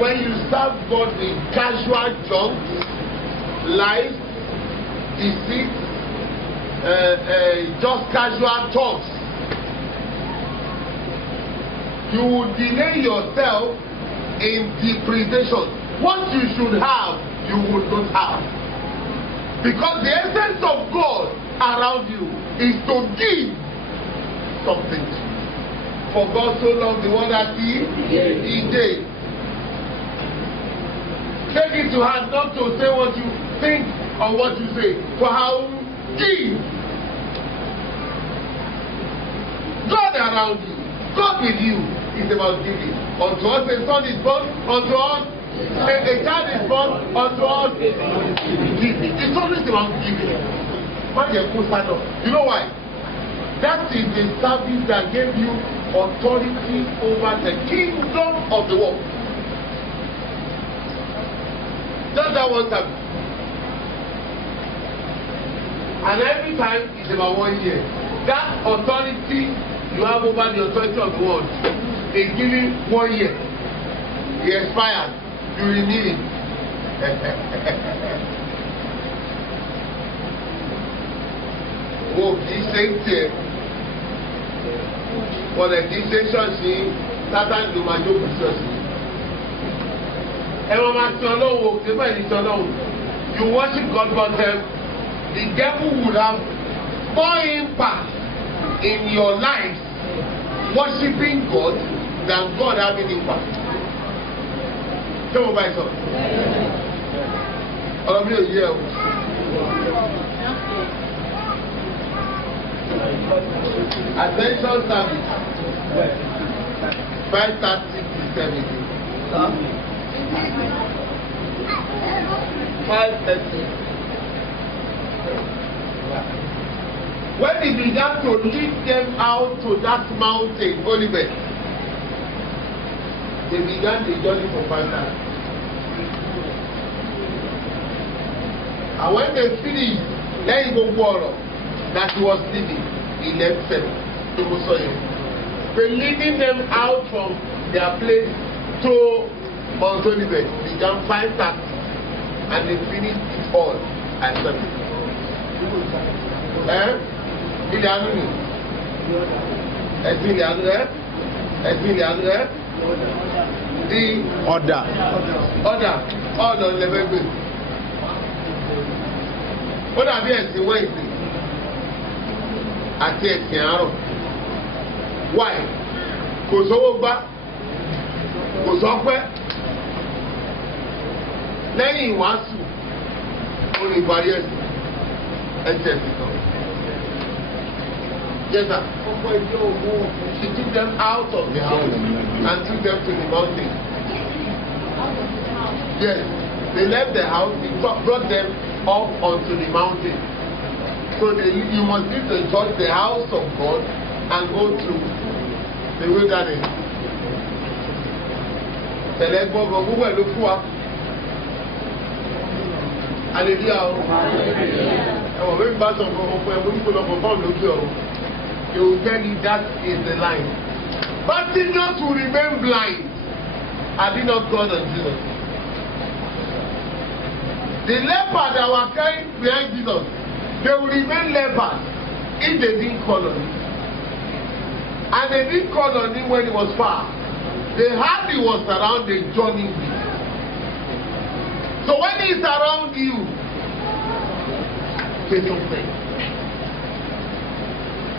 when you serve God in casual junk, lies, deceit, just casual talks, you will delay yourself in depredation. What you should have, you would not have. Because the essence of God around you is to give something. For God so loved the one that He gave. Take it to heart, not to say what you think or what you say. For how give. God around you, God with you, is about giving. Unto us a son is born, unto us a child is born, unto us giving. It's always about giving. You know why? That is the service that gave you authority over the kingdom of the world. Just that one service. And every time it's about 1 year. That authority you have over the authority of the world is given 1 year. It expires. You renew it. Oh, kìí ṣe ń tiẹ̀. Wọ́n kìí ṣe ṣọ́ọ̀ṣì Sátánì ló máa jókòó ṣọ́ọ̀ṣì. Ẹ wọ́n máa ti Ọlọ́run o, kí bẹ́ẹ̀ ni ti Ọlọ́run. You worship God, but the devil would have more impact in your life worshiping God than God having impact. Ṣé mo bá ẹ sọ? Ọ̀rọ̀ mi ò yé ẹ o. Ascension service 5:30 to 7. 5:30. When he began to lead them out to that mountain, Olivet, they began the journey for 5:30. And when they finished, let him go forward. That he was leading, he left 7. People saw him. They leading them out from their place to Mount Olivet began 5:30, and they finished it all at 7. Ilé àánú ni. Ẹ̀sìn ilé àánú rẹ̀. Ẹ̀sìn ilé àánú rẹ̀. The order lẹ́gbẹ̀gbẹ̀. Ó dàbí ẹ̀sìn Wednesday àti ẹ̀sìn àárọ̀. Why? Kò sówó gbá, kò sọ́pẹ́. Lẹ́yìn ìwàásù, ó lè parí ẹ̀sìn kan. Yes, sir. She took them out of the house and took them to the mountain. Yes, they left the house, he brought them up onto the mountain. So you must leave the church, the house of God, and go to the wilderness. Hallelujah. They will tell you that is the line. But sinners will remain blind. Are they not God and Jesus? The lepers that were carrying behind Jesus, they will remain lepers if they didn't call on him. And they didn't call on him when he was far. They heard he was around, they journeyed with him. So when he's around you, say something.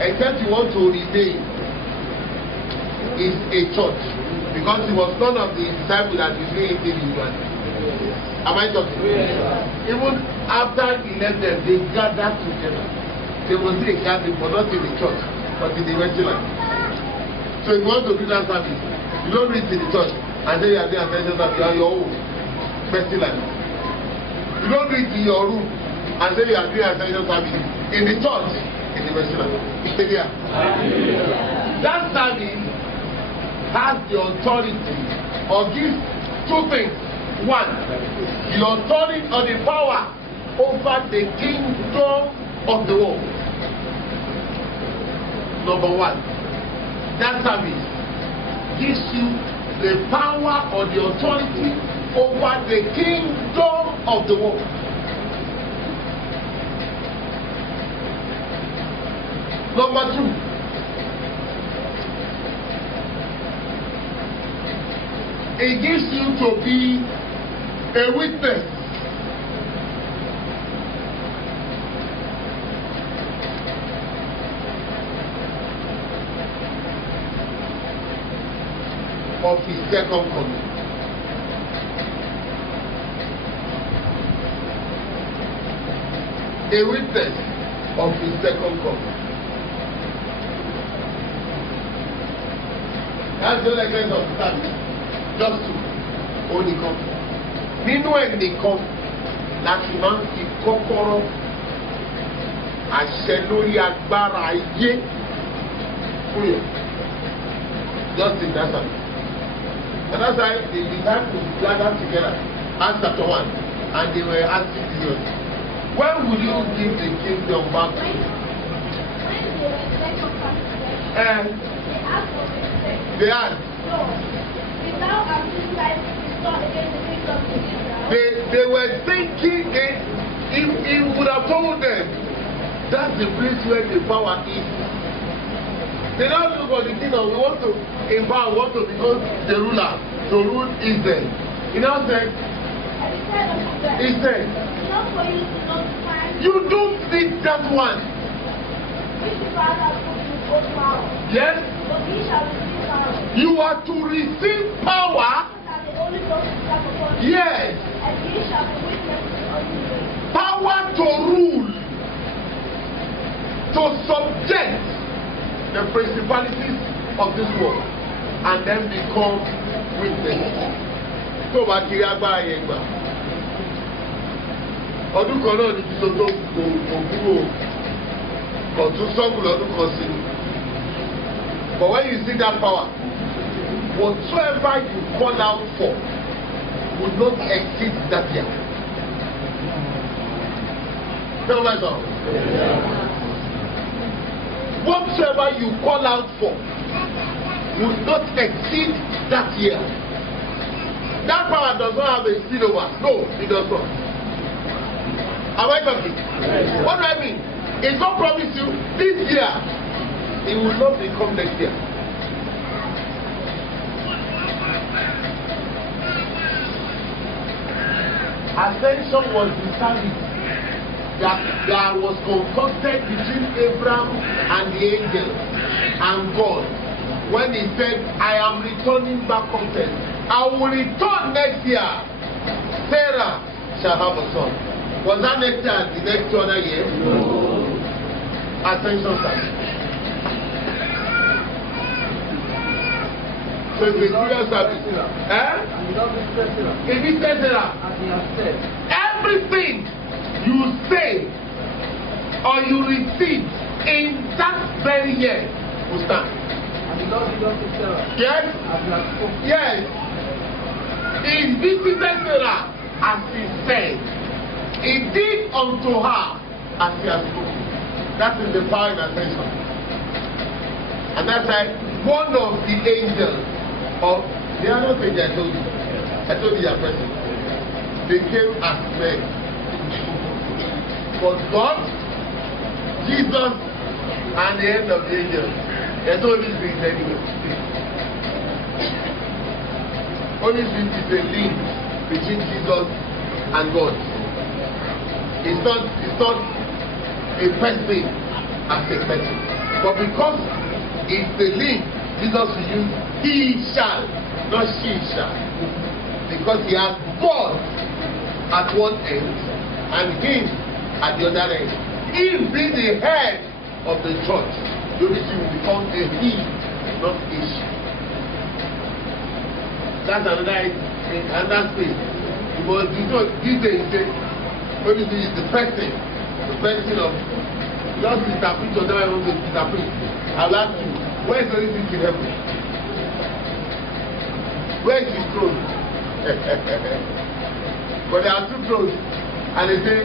Except you want to remain in a church, because he was none of the disciples that is doing it individually. Am I talking? Yeah. Even after he left them, they gathered together. They will see a gathering, but not in the church, but in the restaurant. So if you want to do that service, you don't reach in the church and say you are doing Ascension service, you are your own restaurant. You don't reach in your room and say you are doing Ascension service in the church. In the restaurant. That service has the authority or gives two things. One, the authority or the power over the kingdom of the world. Number one, that service gives you the power or the authority over the kingdom of the world. Number 2, it gives you to be a witness. Of his second coming. A witness of his second coming. That's the essence of the service. Just to only come. Nínú ẹnìkan láti máa ń fi kọ́kọ́rọ́ àṣẹ lórí agbára ayé fún yẹn. Just in that service. And that's why the disciples gathered together, Acts chapter 1, and they were asking Jesus, when will you give the kingdom back to you? And they asked, they were thinking if he would have told them, that's the place where the power is. They don't look for the kingdom. We want to empower, we want to become the ruler, to rule Israel. He now said, he said, you don't need that one. Yes? You are to receive power. Yes. Power to rule, to subject the principalities of this world, and then become witnesses. Tó bá kiri agbára yẹn gbà. Ọdún kan náà ní títí tó kúrò kò tún sọ́kù lọ́dún kan sí. But when you see that power, whatsoever you call out for will not exceed that year. Tell me so. Whatsoever you call out for will not exceed that year. That power does not have a spillover. No, it does not. Am I talking? Yes. What do I mean? It's not promise you this year. It will not become next year. Ascension was the service that was concocted between Abraham and the angel and God when he said, I am returning back from death. I will return next year. Sarah shall have a son. Was that next year the next other year? No. Ascension service. So it's a serious service. If he says everything you say or you receive in that very year will stand. Yes? Yes. He visited Sarah as he said. He did unto her as he has spoken. That is the power in Ascension. And that's why one of the angels of the other thing I told you your person, they came as men. But God, Jesus, and the end of the angels, there's only things anyway. Only thing is a link between Jesus and God. It's not a person as a person. But because it's the link, Jesus will use he shall, not she shall. Because he has God at one end and him at the other end. He being the head of the church, the which will become a he, not a she. That's another space. Because these days, only is the person of just interpret or never want to interpret. I'll ask you, where is the only thing in heaven? Where is his throne? But there are two thrones, and they say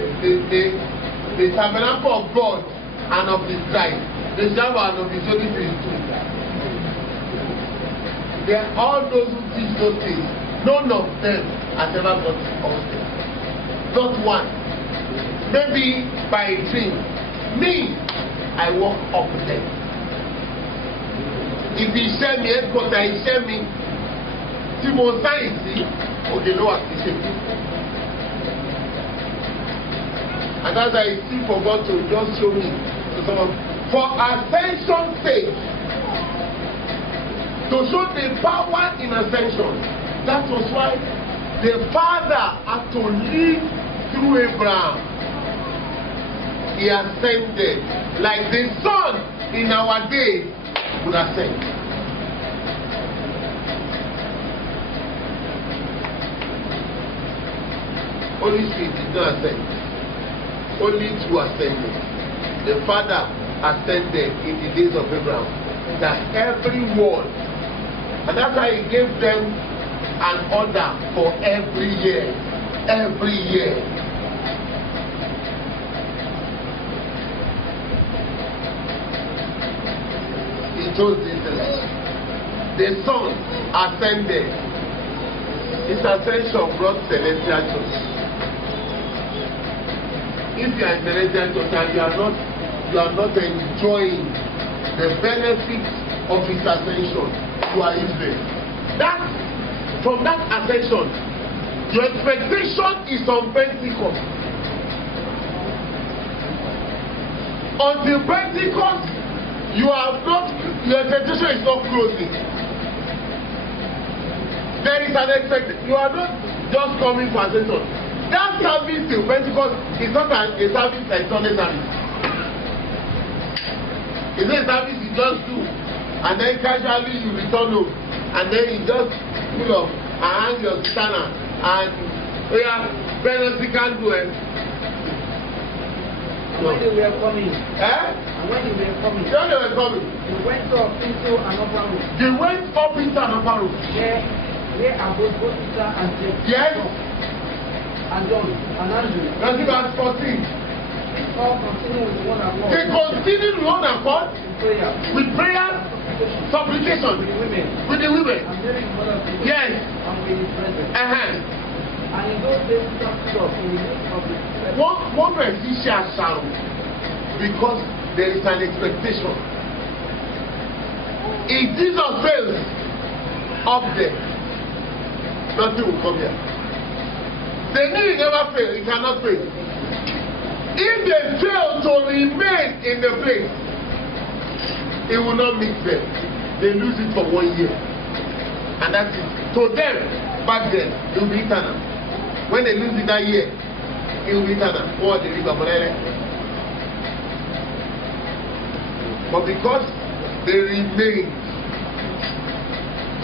the tabernacle of God and of his bride, the Shabbat and of his holy priest too. all those who teach those things, none of them has ever got up there. Not one. Maybe by a dream. Me, I walk up there. If he share me headquarter, he share me. Tí mo sáyìn sí, òde ló wà kìí ṣe. And as I still forgot to just show me to someone. For ascension's sake, to show the power in ascension. That was why the Father had to live through Abraham. He ascended like the Son in our day would ascend. Holy Spirit did not ascend. Only two ascended. The Father ascended in the days of Abraham. That everyone, and that's why he gave them an order for every year. Every year. He chose this. The Son ascended. His ascension brought celestial church. If you are in celestial church and you are not enjoying the benefits of his ascension, you are useless. From that ascension, your expectation is on Pentecost. Until Pentecost, your expectation is not closing. There is an expectation. You are not just coming for ascension. That service till Pentecost is not a service like Sunday service. It's a service you just do, and then casually you return home, and then you just pull up and hang your scanner, and penalty can't do it. When they were coming. And when they were coming. When they were coming. They went up into an upper room. They went up into an upper room. There are both Peter and James. Yes. And John and Andrew. That's verse 14. All continued with one accord. They continued with one accord. With prayer. Supplication. With the women. And Mary, mother of Jesus. Yes. And with his brethren. And in those days, Peter stood up in the midst of the one musician sound, because there is an expectation. If Jesus fails up there, nothing will come here. They knew he never fail, he cannot fail. If they fail to remain in the place, it will not meet them. They lose it for 1 year. And that is, to them, back then, it will be eternal. When they lose it that year, it will be eternal. Or the river. But because they remain.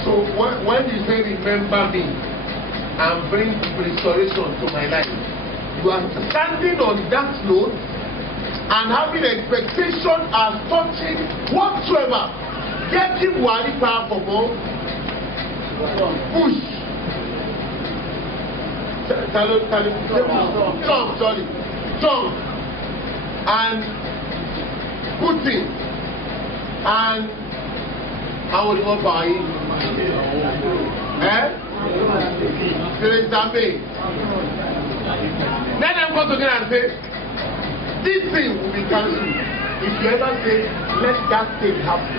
So when you say remember me and bring restoration to my life, you are standing on that note and having expectation as touching whatsoever. Getting one power for more. Push. Jump and putting and how would you go by it? Let them go together and say, this thing will be cancelled. If you ever say, let that thing happen.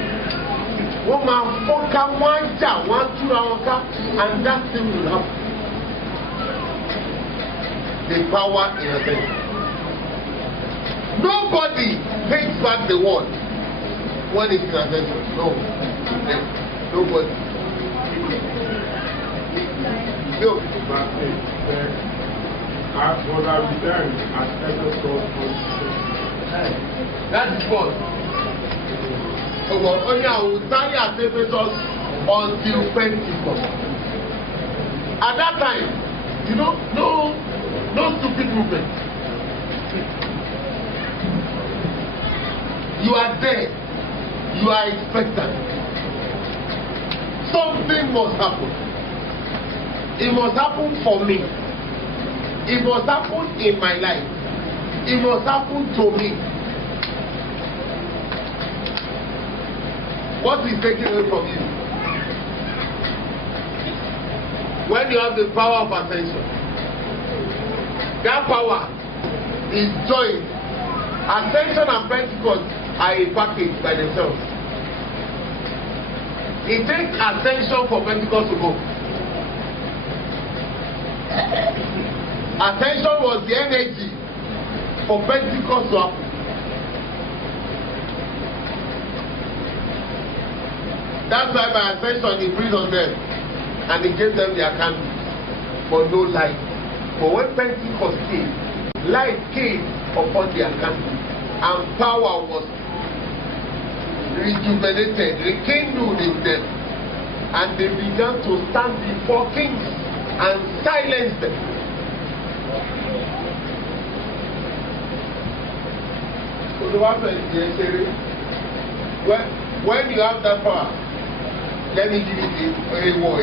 One man fuck one job, 1 2 hours, and that thing will happen. The power in ascension. Nobody takes back the word when it's in ascension. No. Nobody. No. That is God. Only I will tarry at Ephesus until Pentecost. At that time, you know, no stupid movement. You are there. You are expectant. Something must happen. It must happen for me. It must happen in my life. It must happen to me. What is taken away from you? when you have the power of ascension, that power is joined. Ascension and Pentecost are a package by themselves. It takes ascension for Pentecost to go. Ascension was the energy for Pentecost to happen. That's why by ascension he breathed on them and he gave them their candles, but no light. But when Pentecost came, light came upon their candles and power was rejuvenated, rekindled in them, and they began to stand before kings and silence them. So when you have that power, let me give you a war.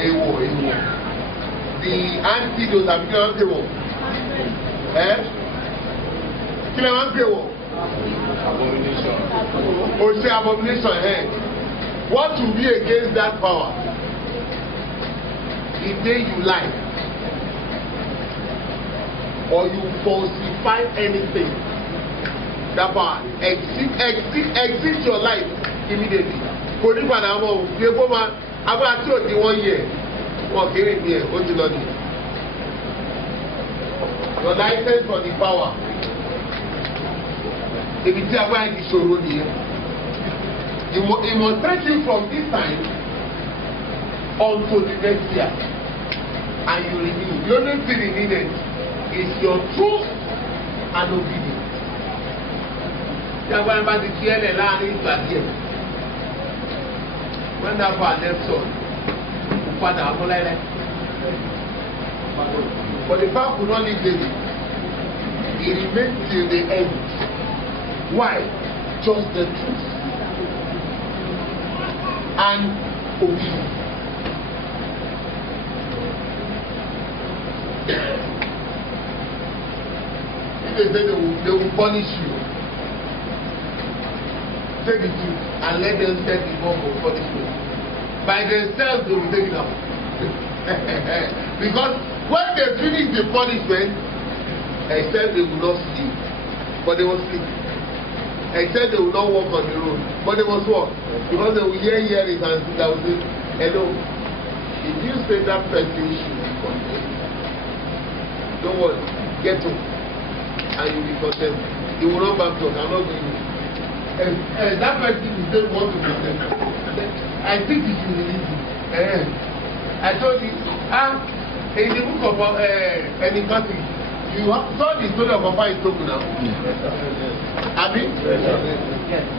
The antidote of the war. Kill a war. Abomination. Or say abomination. What will be against that power? The day you lie, or you falsify anything, that power exit your life immediately. Kò ní padà mọ̀ ọ́ bí epo máa agbára tí ò di 1 year wọ́n kéré ní ẹ̀ ó ti lọ ní. Your license for the power. Ebi tí agbára ti ṣòro nìyẹn. It must take you from this time until the next year, and you renew. The only thing you needed is your truth and obedience. Tí agbára bá ti fi ẹlẹ̀ láàrin ìgbà díẹ̀. When that power left on, Father Abolele. But the power could not leave David. He remained till the end. Why? Just the truth and obedience. If they say they will punish you, take the truth and let them set the bomb of punishment. By themselves they will take it out. Because when they finish the punishment, except they will not sleep, but they will sleep. Except they will not walk on the road, but they must walk. Because they will hear it and they will say, hello, if you say that person should be condemned, don't worry, get up and you will be condemned. You will not back talk, I'm not going to. That person is don't want to condemn. I think you should release it. I told you, in the book of Pentecost, you saw the story of Papa Itoku now. Abi?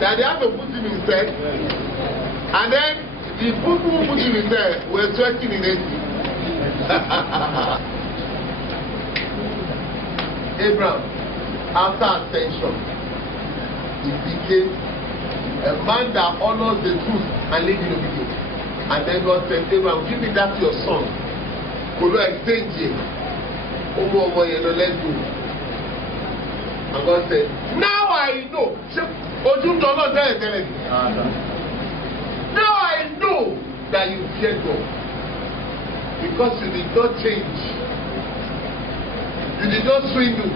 That they have to put him inside. And then the people who put him inside were sweating in it. Abraham, after ascension, he became a man that honors the truth and lives in obedience. And then God said, Abraham, give me that to your son. Kolo exchange it. Let's go. And God said, now I know. Now I know that you fear God. Because you did not change. You did not swindle.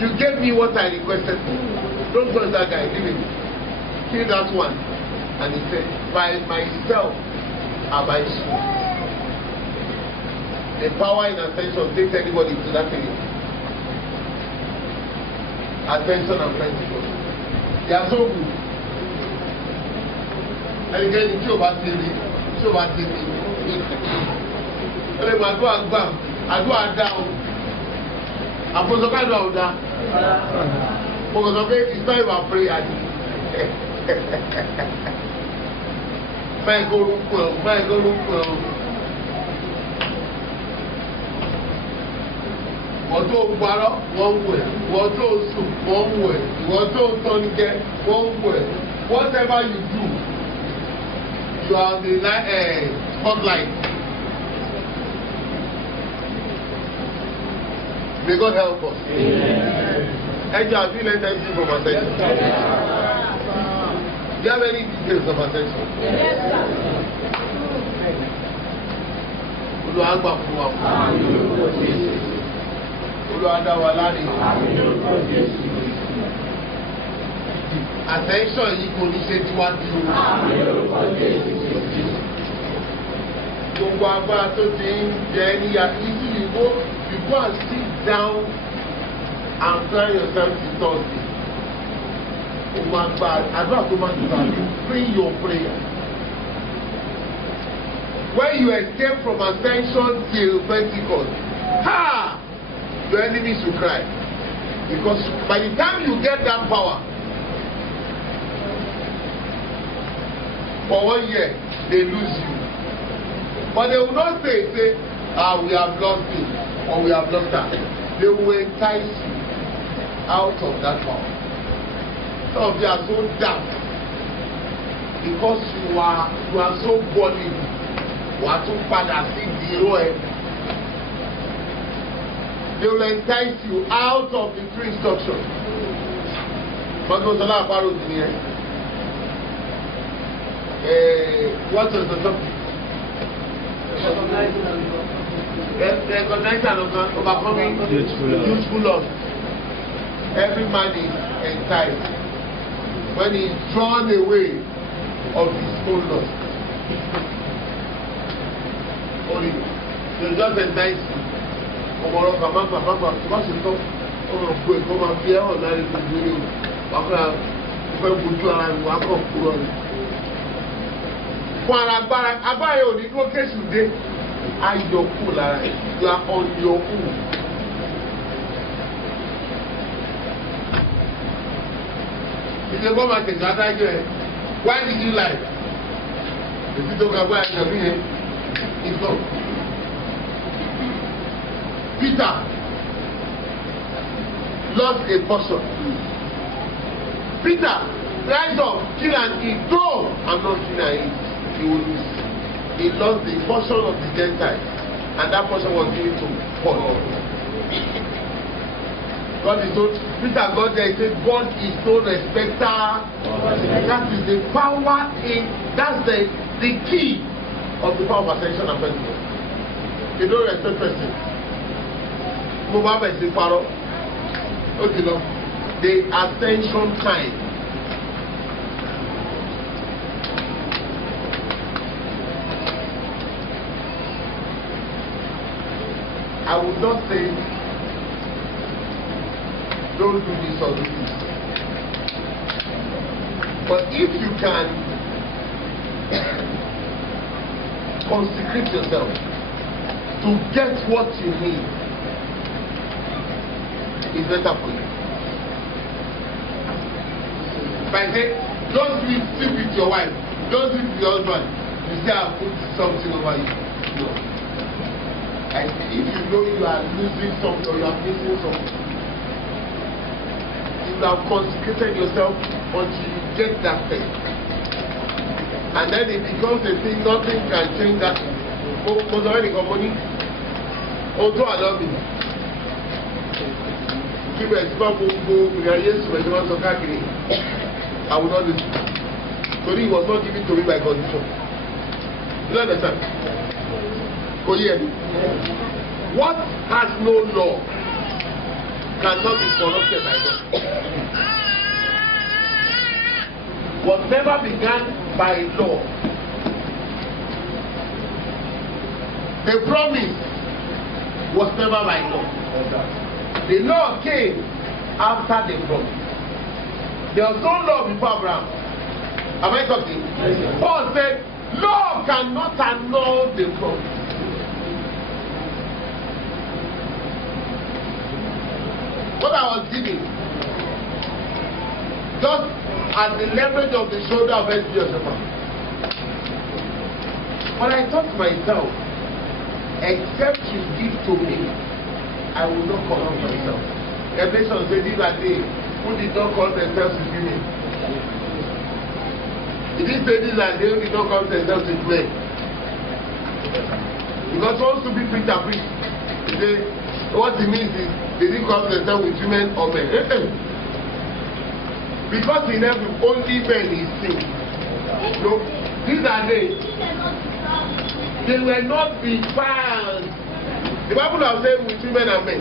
You gave me what I requested for. Don't trust that guy, leave him. Kill that one. And he said, by myself have I sworn. The power in ascension takes anybody to that thing. Ascension and Pentecost. They are so good. And again, it's over TV. It's over TV. I go and bam. I go and down. I'm supposed to go down. Because it's not even prayer. My go. Wọ́n tó parọ́ wọ́n ń wẹ̀, wọ́n tó sùn wọ́n ń wẹ̀, wọ́n tó tọ́nijẹ́ wọ́n ń wẹ̀. Whatever you do, you are the spotlight. May God help us. Angel, have you learned anything from Ascension? Do you have any details of Ascension? Yes, sir. Olúwa gbà fún wa. Olúwa dá wa láre. Ascension yìí kò ní ṣe tíwájú. Gbogbo agbára tó ti ń jẹ níyà, you go and sit down and plan yourself to Thursday. Gbogbo agbára, àdúrà tó máa ń gbà, pray your prayer. When you escape from Ascension till Pentecost, your enemies will cry. Because by the time you get that power, for 1 year, they lose you. But they will not say, we have lost him or we have lost her. They will entice you out of that power. Some of you are so daft because you are so boiling. You are too padà sí zero. They will entice you out of the true instruction. What was the last part of the year? What was the topic? Recognize and overcoming youthful lust. Every man is enticed when he is drawn away of his own lust. Only they just entice you. Ọmọọrọ kàmáàgbà tí wọ́n ṣe tán ọmọ òkú ẹ̀kọ́ máa fi ẹ̀hàn láti gbogbo ilé o wákàrà ìfẹ́ gbójú ara ìwà akọ̀ kúrò rẹ̀. Fún ara agbára yóò ní dúró kéṣù dé ayọ̀kù lára ẹ̀ you are on your own. Ìṣe bọ́ máa tẹ̀sán adájọ́ ẹ̀ why did you lie? Èsì tó ga báyìí nàbí yẹn ìtọ́. Peter lost a portion. Peter rise up, kill and eat. No, I'm not killing and eat. He will lose. He lost the portion of the Gentiles, and that portion was given to Paul. God is so Peter got there. He said, God is no respecter. That is the power that's the key of the power of Ascension and Pentecost. They don't respect person. The Ascension time. I would not say don't do this or do this. But if you can consecrate yourself to get what you need, it's better for you. If I say, don't sleep with your wife, don't sleep with your husband, you say I put something over you. No. I say, if you know you are losing something or you are missing something, you have consecrated yourself until you get that thing. And then it becomes a thing, nothing can change that. Most of any company, although I love it. I will not do it. So he was not given to me by condition. You understand? Oh yeah. What has no law cannot be corrupted by God. Whatever began by law, the promise was never by law. The law came after the promise. There was no law before Abraham. Am I talking? Yes. Paul said, law cannot annul the promise. What I was giving, just at the leverage of the shoulder of S.B. But I thought to myself, except you give to me, I will not call on myself. Revelation said these are they who did not call themselves to women. It didn't say these are they who did not call themselves to men. Because once to be preacher preach, what it means is they didn't call themselves with women or men. Because in heaven only men is seen. So these are they They were not defiled. The Bible has said with women and men.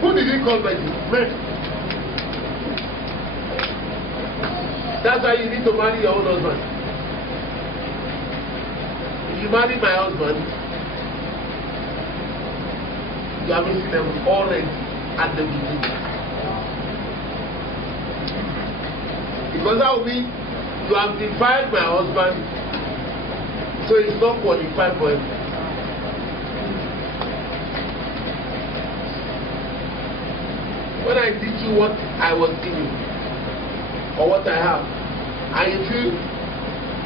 Who did he call virgin? Men. That's why you need to marry your own husband. If you marry my husband, you are missing them already at the beginning. Because that will mean you have defiled my husband, so he's not qualified for him. When I teach you what I was giving or what I have, and you feel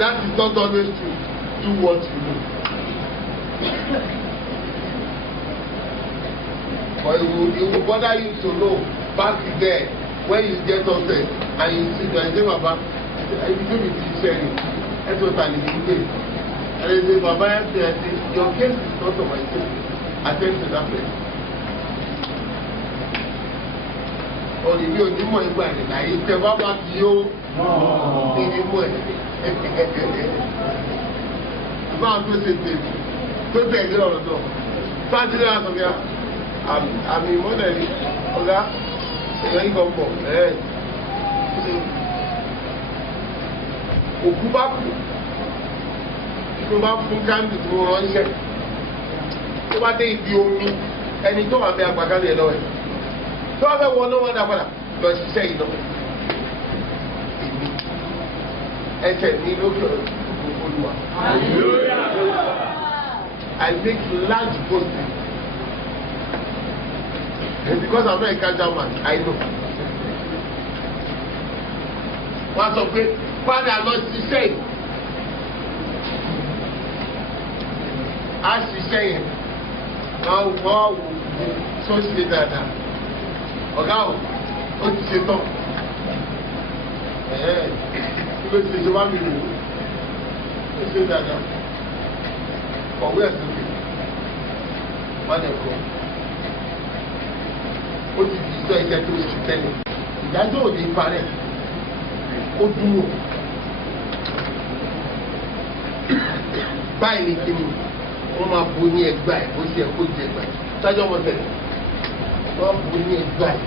that is not always true, do what you know. But it will bother you to know back there when you get upset and you see the name about you do be sharing. That's what I need to do. And they say, Baba, your case is not on my case. Attend to that place. Or if you do more important, I say, Baba, you need more. Now, do say this. Don't say it all the time. Start to ask me. I'm in modern. Okay? Where you come from? Òkú bá kú tó bá fún káńtì tó ránṣẹ́ tó bá dé ibi omi ẹni tó wà bẹ àgbàkálẹ̀ ẹ̀ lọ́wọ́ ẹ̀ tó bá fẹ́ wọ náà wọ́n dá padà lọ ṣiṣẹ́ yìí lọ́wọ́ èmi ẹsẹ̀ ní lókè Olúwa. I make large boasting. And because I'm not a casual man, I know. Wọ́n sọ pé padà lọ ṣiṣẹ́ yìí. A ṣiṣẹ́ yẹn. Wọ́n wò tó ṣe dáadáa. Ọ̀gá ó ti ṣe tán. Kí ló ṣe wá mi rò ó ṣe dáadáa. Kọ̀wé ẹ̀sìn mi. Wọ́n lè kọ́. Ó ti di ìjọ iṣẹ́ tó ṣe tẹ́lẹ̀. Ìdájọ́ òde parẹ́. Ó dúró. Báyìí ni kíni wọ́n máa bo ní ẹgbà ẹ̀ bó ṣe ẹ̀ kó jẹ ẹgbà ẹ̀. Sájọ́ ọmọ tẹ̀lé. Wọ́n bo ní ẹgbà ẹ̀.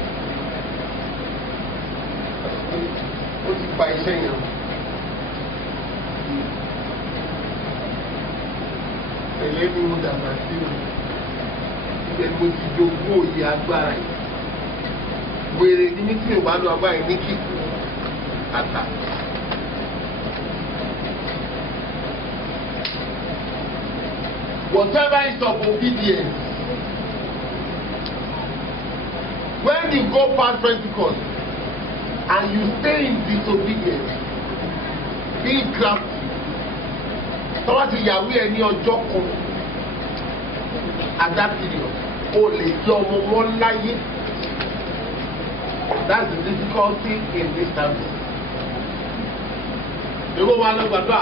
Ó ti pa iṣẹ́ yẹn. Tẹ̀lé ni mo dàgbà sí o. Ibẹ̀ mo ti jogún òye agbára yìí. Wèrè ní mí tí mi ò bá lo agbára yìí ní kíkú. Ata. Whatever is of obedience, when you go past Pentecost and you stay in disobedience, being crafty, tọ́wọ́ ti yàwé ẹ ní ọjọ́ kan at that period, o lè jẹ ọmọ wọn láyé. That's the difficulty in this time. Èwo wa lọ gbàdúrà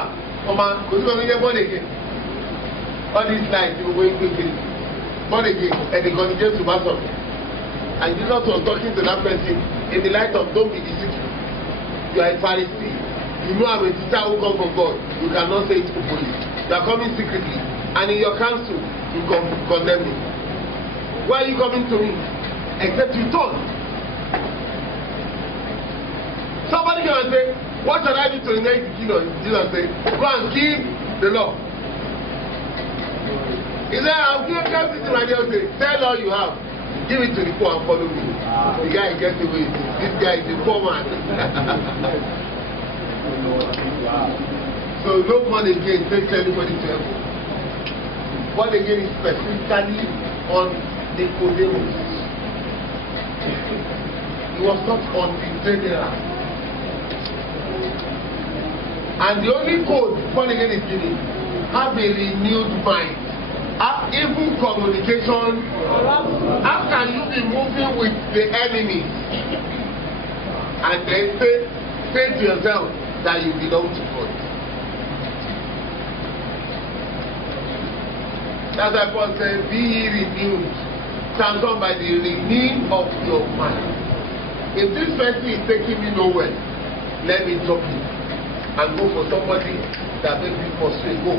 ọmọ kò sí ọmọ ilé born again. All these lies you go into it. Born again and they continue to pass on. And Jesus was talking to that person in the light of don't be deceitful. You are a Pharisee. You know I'm a teacher who comes from God. You cannot say it openly. You are coming secretly. And in your counsel, you condemn me. Why are you coming to me? Except you turn. Somebody can say, what should I do to inherit the kingdom? Jesus said, go and keep the law. He said, I'll give everything like that. Sell all you have. Give it to the poor and follow me. The guy gets away. This guy is a poor man. So no born again takes anybody to heaven. Born again is specifically on Nicodemus. He was not on the general. And the only code born again is giving. Have a renewed mind. Have even communication. How can you be moving with the enemy and then say to yourself that you belong to God? That's why Paul said, be ye renewed, transformed by the renewing of your mind. If this person is taking me nowhere, let me drop him and go for somebody that make me frustrate. Go.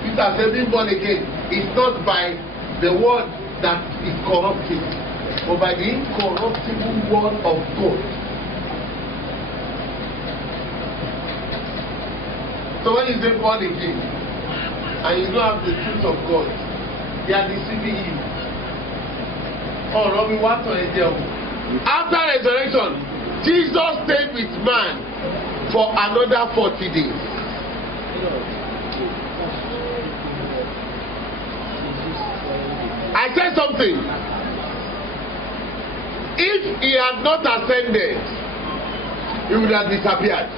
Peter said, being born again is not by the word that is corrupting, but by the incorruptible word of God. So when you say born again, and you don't have the truth of God, they are deceiving you. Oh, Robbie, what are you doing? After resurrection, Jesus stayed with man for another 40 days. I said something. If he had not ascended, he would have disappeared.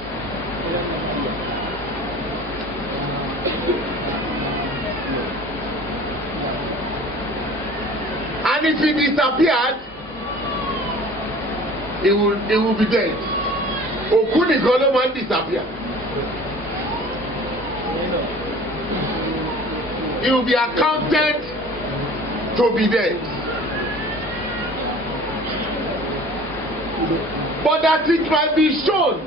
And if he disappeared, he will be dead. Okuni Koloman disappear. He will be accounted to be dead. But that it might be shown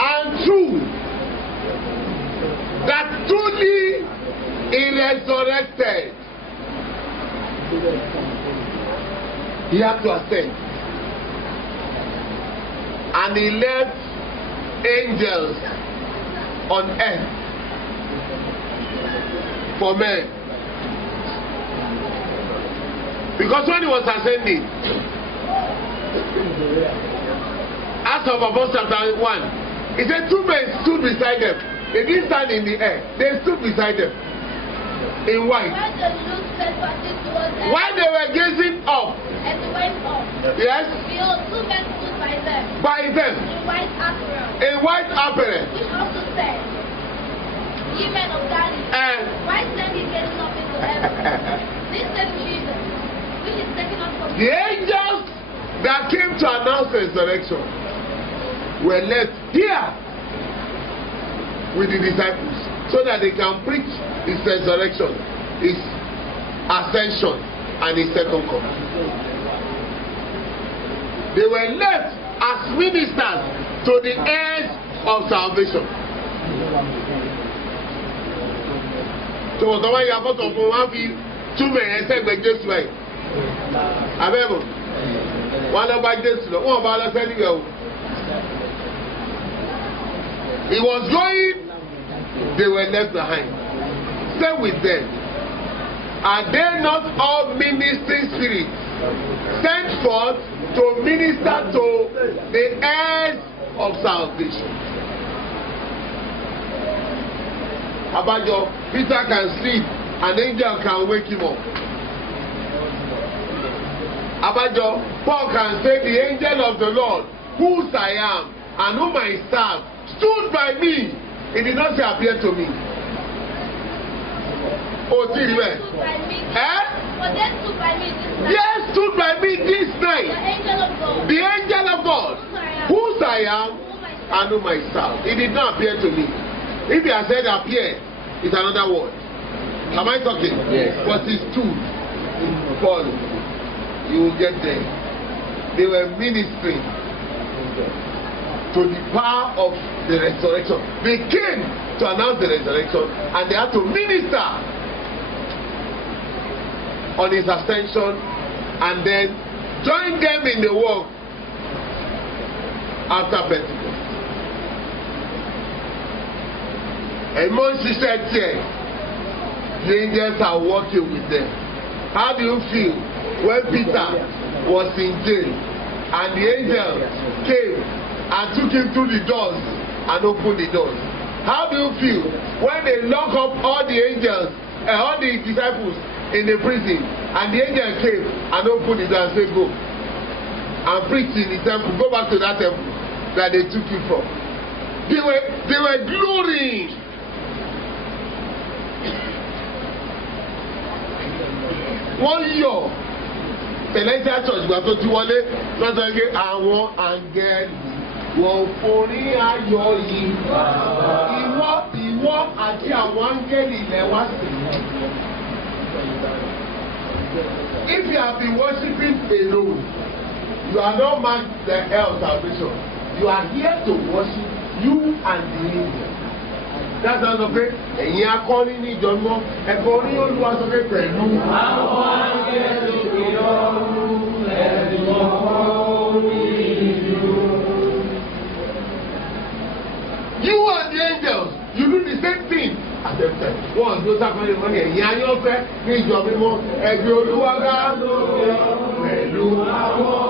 and true that truly he resurrected, he had to ascend. And he left angels on earth for men. Because when he was ascending, Acts of Apostles chapter 1, he said 2 men stood beside them. They didn't stand in the air. They stood beside them in white. While they were gazing up, and they went up. Yes. Behold, 2 men stood by them. By them. In white apparel. In white apparel. Which also said, Ye men of Galilee, why stand ye gazing up into heaven? This same Jesus, which is taken up from the angels that came to announce the resurrection were left here with the disciples so that they can preach his resurrection, his ascension, and his second coming. They were left as ministers to the heirs of salvation. So what you have got to one 2 men said by Jesus way. Abemo. One about Jesus, one about us anywhere. He was going, they were left behind. Stay with them. Are they not all ministering spirits sent forth to minister to the heirs of salvation? Abajo, Peter can sleep, an angel can wake him up. Abajo, Paul can say, the angel of the Lord, whose I am and whom I serve, stood by me. He did not say appear to me. Oh, till when? But they stood by me this night. Yes, stood by me this night. The angel of God. The angel of God, whose I am and whom I serve. He did not appear to me. If he had said appear, it's another word. Am I talking? Yes. But he stood. Paul, you will get there. They were ministering to the power of the resurrection. They came to announce the resurrection and they had to minister on his ascension and then join them in the work after Pentecost. And Moses said here, the angels are working with them. How do you feel when Peter was in jail and the angel came and took him through the doors and opened the doors? How do you feel when they lock up all the angels and all the disciples in the prison and the angel came and opened the door and said, go and preach in the temple, go back to that temple that they took you from? They were glorying. One year, Celestial Church gba tó ti wọlé lọ́sọ̀ yẹ àwọn áńgẹ́lì wọ́n forí ayọ̀ yìí. Ìwọ àti àwọn áńgẹ́lì ilẹ̀ wá sí. If you have been worshiping alone, you are not marked the hell salvation. You are here to worship You and the angel. That's not okay. Ẹ̀yin akọrin ní ìjọ mímọ́. Ẹ̀kọ́ ní Olúwa sọ pé pẹ̀lú. Àwọn akẹ́lù ìyọrù ẹ̀sìn ọkọ̀ orí ìlú. You and the angels, you do the same thing at the time. One ló sáfẹ́lẹ̀ mọ́ ní ẹ̀yin ayọ́fẹ́ ní ìjọ mímọ́. Ẹgbẹ́ Olúwa ga pẹ̀lú àwọn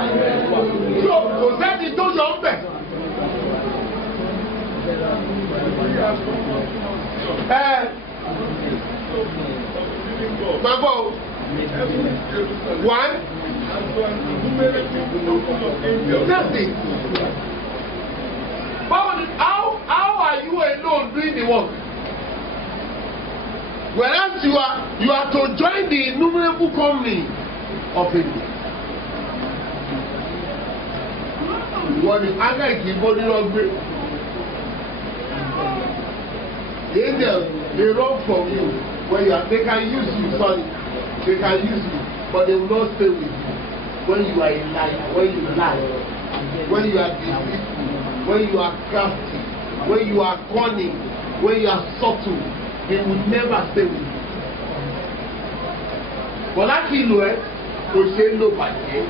akẹ́lù. So kò sẹ́ni tó yọ ń bẹ̀. Mago, one, that's it. How are you alone doing the work? Whereas you are to join the innumerable company of people. What is Agaki body rugby? The angels, they run from you when they can use you, sorry. They can use you, but they will not stay with you. When you are in life, when you lie, when you are deceitful, when you are crafty, when you are cunning, when you are subtle, they will never stay with you. But that kilo, kò ṣe é lò bàjẹ́.